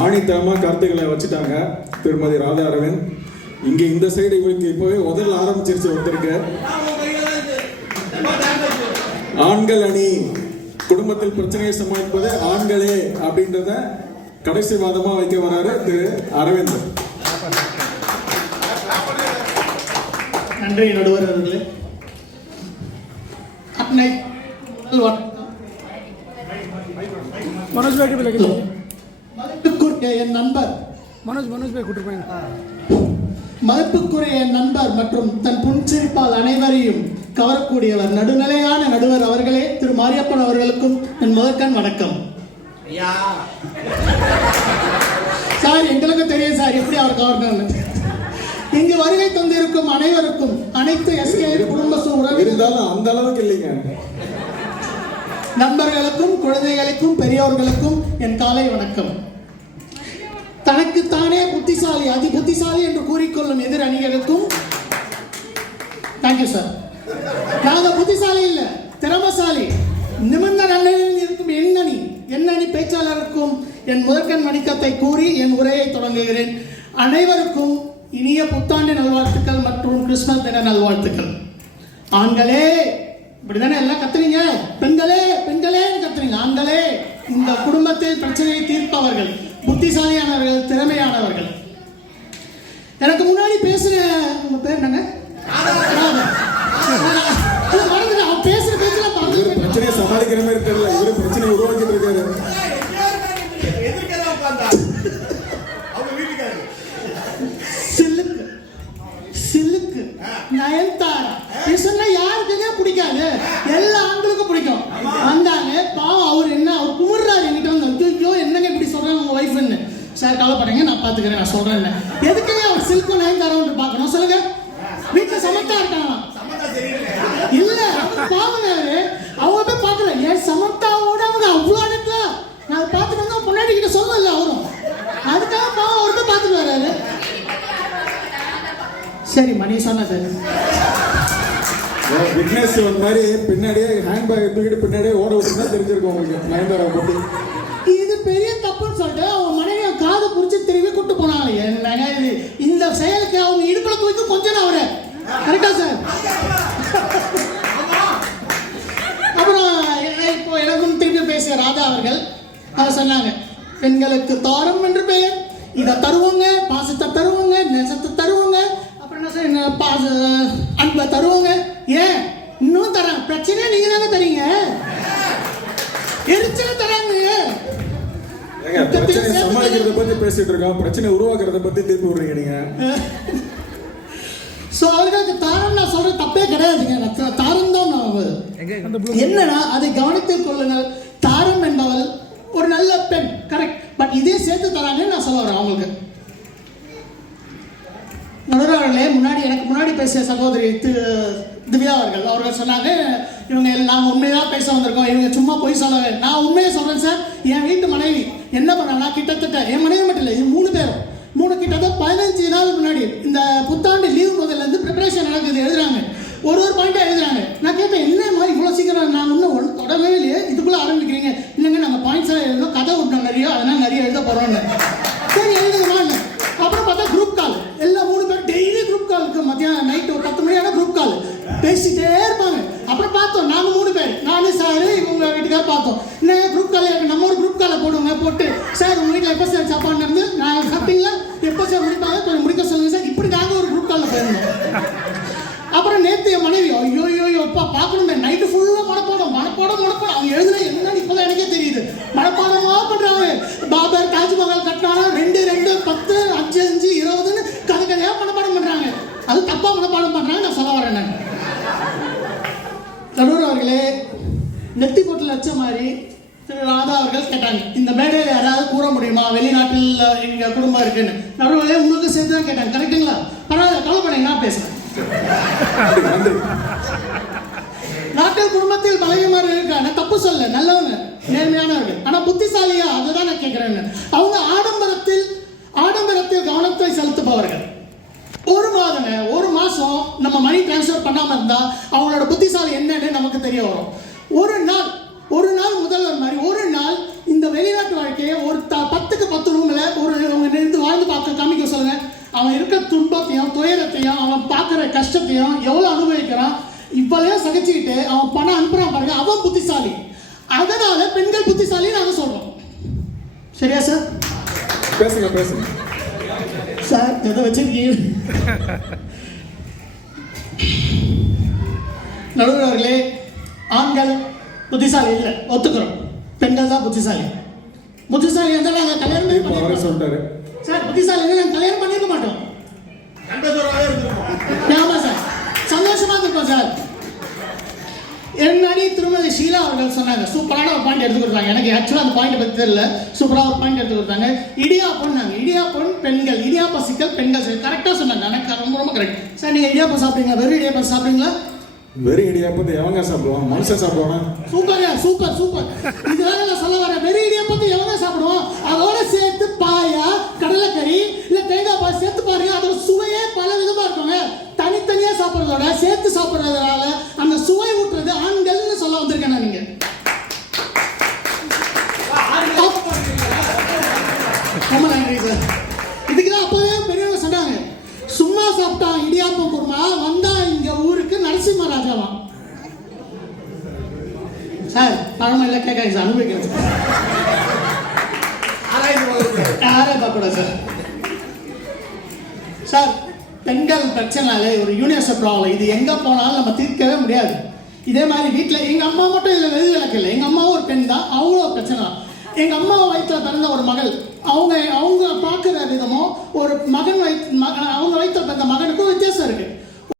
ஆணித்தரமா கருத்துக்களை வச்சுட்டாங்க திருமதி ராதா அரவிந்த். இங்க இந்த சைடு இவருக்கு இப்பவே முதல்ல ஆரம்பிச்சிருச்சு ஒருத்தருக்கு. ஆண்கள் அணி, குடும்பத்தில் பிரச்சனையை சமாளிப்பது ஆண்களே அப்படின்றத கடைசி வாதமா வைக்க வராரு திரு அரவிந்த். நன்றி நடுவர் அவர்களே. மதிப்புக்குரிய என் நண்பர் மதிப்புக்குரிய என் நண்பர் மற்றும் தன் புன்சிரிப்பால் அனைவரையும் கவரக்கூடியவர் நடுநிலையான நடுவர் அவர்களே திரு மாரியப்பன் அவர்களுக்கும் என் முதற்கண் வணக்கம். சார் எங்களுக்கு தெரியும் சார் எப்படி அவர் கவர்னர். இங்கு வருகை தந்திருக்கும் அனைவருக்கும் அனைத்து எஸ்கே குடும்ப இருந்தாலும் அந்த அளவுக்கு இல்லைங்க. நண்பர்களுக்கும் குழந்தைகளுக்கும் பெரியோர்களுக்கும் என் காலை வணக்கம். தனக்குத்தானே புத்திசாலி அதி புத்திசாலி என்று கூறிக்கொள்ளும் எதிர் அணிகளுக்கும் தேங்க்யூ சார். நாங்க புத்திசாலி இல்ல, திறமசாலி. நிமிர்ந்த நன்மையில் இருக்கும் எண்ணணி பேச்சாளருக்கும் என் முதற்கண் வணக்கத்தை கூறி என் உரையை தொடங்குகிறேன். அனைவருக்கும் இனிய புத்தாண்டு நல்வாழ்த்துக்கள் மற்றும் கிறிஸ்துமஸ் தின நல்வாழ்த்துக்கள். ஆண்களே இப்படிதானே எல்லாம் கத்துறீங்க, பெண்களே பெண்களேன்னு கத்துறீங்க. ஆண்களே இந்த குடும்பத்தில் பிரச்சனையை தீர்ப்பவர்கள், புத்திசாலியானவர்கள், திறமையானவர்கள். எனக்கு முன்னாடி பேசுற உங்க பேர் என்னங்க? அவன் பேசுற பேச்சுல பிரச்சனையை சமாளிக்கிற மாதிரி தெரியல, இவரு பிரச்சனை உருவாக்கிட்டு இருக்காரு. சில்லுக்கு நயன்தாரா பேசுனா யாருக்குங்க பிடிக்காது? எல்லா ஆண்களுக்கும் பிடிக்கும். வந்தாங்க பாவம், அவர் என்ன அவர் குமுறாரு என்கிட்ட வந்து, ஐயோ என்னங்க இப்படி சொல்றாங்க உங்க ஒய்ஃப்னு. சார் கவலைப்படுங்க, நான் பாத்துக்கிறேன், நான் சொல்றேன். எதுக்குங்க அவர் சில்க்கும் நயன்தாரான்னு பார்க்கணும் சொல்லுங்க? வீட்டுல சமத்தா இருக்காங்க இல்ல, பாவங்க அவங்க போய் பாக்கல. ஏன் சமத்தாவோட அவங்க அவ்வளவு அனுப்பல, நான் பார்த்துட்டு வந்து பொன்னாடி கிட்ட சொல்லல அவரும். அதுக்காக பாவம் அவர் போய் பார்த்துட்டு வர்றாரு. சரி மணி சொன்னது விக்னேஸ்வரன் மாதிரி பின்னாடியே ஹேண்ட் பேக் தூக்கிட்டு பின்னாடியே ஓட விட்டு தான் தெரிஞ்சிருக்கும் உங்களுக்கு நயன்தாரா பத்தி. இது பெரிய தப்புன்னு சொல்லிட்டு அவங்க மனைவியை காது புடிச்சு திரும்பி கூட்டு போனாங்க. என்னங்க இது? இந்த செயலுக்கு அவங்க இடுப்புல தூக்கி கொஞ்சம் அவரு கரெக்டா சார். அப்புறம் இப்போ எனக்கும் திருப்பி பேசிய ராதா அவர்கள் சொன்னாங்க, பெண்களுக்கு தாரம் என்று பெயர், இதை தருவாங்க, பாசத்தை தருவாங்க, நெசத்தை தருவாங்க, அன்பை தருவாங்க. ஏன் இன்னும் தராங்க? பிரச்சனை நீங்க தானே தரீங்க, எரிச்சல தராங்க. பிரச்சனை சமாளிக்கிறத பத்தி பேசிட்டு இருக்கோம், பிரச்சனை உருவாக்குறத பத்தி தீர்ப்பு விடுறீங்க நீங்க. சோ அவர்களுக்கு தாரம் நான் சொல்ற தப்பே கிடையாதுங்க. தாரம் தான் என்னன்னா அதை கவனித்துக் கொள்ளுங்கள். தாரம் என்பவள் ஒரு நல்ல பெண், கரெக்ட். பட் இதே சேர்த்து தராங்கன்னு நான் சொல்ல வரேன் அவங்களுக்கு. நடுவர்களே, எனக்கு முன்னாடி பேசிய சகோதரி திவ்யா அவர்கள் சொன்னாங்க, இவங்க நாங்கள் உண்மையாக பேச வந்திருக்கோம், இவங்க சும்மா போய் சொல்லவே. நான் உண்மையை சொல்றேன் சார். என் வீட்டு மனைவி என்ன பண்ணா, கிட்டத்தட்ட என் மனைவி மட்டும் இல்லை, இது 3 பேரும் கிட்டத்தட்ட 15 நாள் முன்னாடி இந்த புத்தாண்டு லீவ் முதல்ல இருந்து ப்ரிப்பரேஷன் நடக்குது, எழுதுறாங்க, ஒரு பாயிண்டா எழுதுறாங்க. நான் கேட்டேன், என்ன மாதிரி இவ்வளோ சீக்கிரம்? நான் இன்னும் தொடங்கவே இல்லையே, இதுக்குள்ள ஆரம்பிக்கிறீங்க? இல்லைங்க நாங்கள் பாயிண்ட்ஸ் எல்லாம் எழுதணும், கதை விட்டோம் நிறைய, அதனால நிறைய எழுத போறோம்னு. சரி எழுதுங்கம்மா. அப்புறம் பார்த்தா குரூப் கால், எல்லா 3 பேர் டெய்லி குரூப் காலுக்கு மத்தியானம் நைட்டு 10 மணியான குரூப் கால் பேசிட்டே இருப்பாங்க. அப்புறம் பார்த்தோம் நாங்கள் 3 பேர், நானும் சார் இவங்க வீட்டுக்காக பார்த்தோம். என்ன குரூப் கால், நம்ம ஒரு குரூப் காலை போடுவோங்க, போட்டு சார் உங்க வீட்டில் எப்போ சார் சாப்பாடு இருந்து நான் சாப்பிட்டீங்களா, எப்போ சார் முடிப்பாங்க, கொஞ்சம் முடிக்க சொல்லுங்க சார். இப்படி நாங்கள் ஒரு குரூப் காலில் போயிருந்தோம். அப்புறம் நேற்று என் மனைவி, ஐயோ அப்பா பார்க்கணுமே, நைட்டு ஃபுல்லாக மனப்பாடம் அவங்க எழுதுனா என்னன்னு இப்போதான் எனக்கே தெரியுது. மனப்பாடமா பண்றாங்க. பாபர் தாஜ்மஹால் கட்டினாலும் 2 2 10 5 5 20ன்னு கதையா மனப்பாடம் பண்றாங்க. அது தப்பா மனப்பாடம் பண்றாங்க. நான் சொல்ல வரேன். நான் நடுவர் அவர்களே, நெத்தி போட்டில் வச்ச மாதிரி திரு ராதா அவர்கள் கேட்டாங்க, இந்த மேடையில் யாராவது கூற முடியுமா வெளிநாட்டில் எங்க குடும்பம் இருக்குன்னு? நடுவர்களே உங்களுக்கு சேர்த்து தான் கேட்டாங்க, கரெக்டுங்களா? பரவாயில்ல, கவலைப்படாங்க, நான் பேசுறேன். நாட்டில் குடும்பத்தில் பலவீனமாக இருக்காங்க, தப்பு சொல்ல, நல்லவங்க, நேர்மையானவர்கள். ஆனா புத்திசாலியா, அதுதான் நான் கேட்கிறேன். அவங்க ஆடம்பரத்தில் கவனத்தை செலுத்துபவர்கள். ஒரு மாசம் நம்ம மணி டிரான்ஸ்ஃபர் பண்ணாம இருந்தா அவங்களோட புத்திசாலி என்னன்னு நமக்கு தெரிய வரும். ஒரு நாள் முதல்வர் மாதிரி ஒரு நாள் இந்த வெளிநாட்டு வாழ்க்கையை ஒரு 10க்கு 10 ரூம் அவன் இருக்க துன்பத்தையும் துயரத்தையும் அவன் பார்க்குற கஷ்டத்தையும் எவ்வளோ அனுபவிக்கிறான் இப்போதையும் சகிச்சுக்கிட்டு அவன் பணம் அனுப்புறான் பாருங்க, அவன் புத்திசாலி. அதனால பெண்கள் புத்திசாலி நாங்கள் சொல்றோம். சரியா சார்? பேசுங்க பேசுங்க சார் எதை வச்சிருக்கீங்க? நடுவர் அவர்களே, ஆண்கள் புத்திசாலி இல்லை, ஒத்துக்கிறோம். பெண்கள் தான் புத்திசாலி. புத்திசாலி இருந்தால் நாங்கள் கல்யாணம் இப்போ அவரே பண்ணி சொல்லிட்டாரு. சார், புத்திசாலி நாங்கள் கல்யாணம் பண்ணிருக்க மாட்டோம். ஆமா சார், சந்தோஷமா இருக்கும் சார். என்னடி திருமதி ஷீலா அவர்கள் சொன்னாங்க, சூப்பரான ஒரு பாயிண்ட் எடுத்து கொடுத்தாங்க. எனக்கு ஆக்சுவலாக அந்த பாயிண்ட் பற்றி தெரியல, சூப்பராக ஒரு பாயிண்ட் எடுத்து கொடுத்தாங்க. இடியாப்பம் இடியாப்பம் பெண்கள், இடியாப்ப சிக்கல் பெண்கள். சரி, கரெக்டாக சொன்னாங்க. எனக்கு ரொம்ப ரொம்ப கரெக்ட் சார். நீங்கள் இடியாப்பம் சாப்பிட்டீங்களா? வெறும் இடியாப்பம் சாப்பிட்டீங்களா? வெறும் இடியாப்பத்தை எவங்க சாப்பிடுவான்? மனுஷன் சாப்பிடுவானா? சூப்பர்யா, சூப்பர் சூப்பர். இதுதான் நான் சொல்ல வரேன். வெறும் இடியாப்பத்தை எவங்க சாப்பிடுவோம்? அதோட சேர்த்து பாயா, கடலைக்கறி இல்லை தேங்காய் பால் சேர்த்து பாருங்க, அதோட சுவையே பல விதமா இருக்குங்க. தனித்தனியா சாப்பிட்றதோட சேர்த்து சாப்பிட்றதுனால அந்த சுவை ஊட்டுறது ஆண்கள்னு சொல்ல வந்திருக்கேன் நான். நீங்க ரொம்ப நன்றி சார். இதுக்குதான் அப்பவே பெரியவங்க சொன்னாங்க, சும்மா சாப்பிட்டான் இடியாப்பம் குருமா, வந்தா இங்க ஊருக்கு நரசிம்மராஜாவான். சார் பழமை எல்லாம் கேட்காது சார், அனுபவிக்கிறேன் யாரே பார்க்கூடாது சார். சார், பெண்கள் பிரச்சனைனாலே ஒரு யூனிவர்சல் ப்ராப்ளம். இது எங்கே போனாலும் நம்ம தீர்க்கவே முடியாது. இதே மாதிரி வீட்டில் எங்கள் அம்மா மட்டும் இதில் வெளி விளக்கு இல்லை. எங்கள் அம்மாவும் ஒரு பெண் தான், அவங்களும் ஒரு பிரச்சனை தான். எங்கள் அம்மா வயிற்றில் பிறந்த ஒரு மகள், அவங்க பார்க்குற விதமும் ஒரு மகன் அவங்க வயிற்றில் பிறந்த மகனுக்கும் வித்தியாசம் இருக்குது.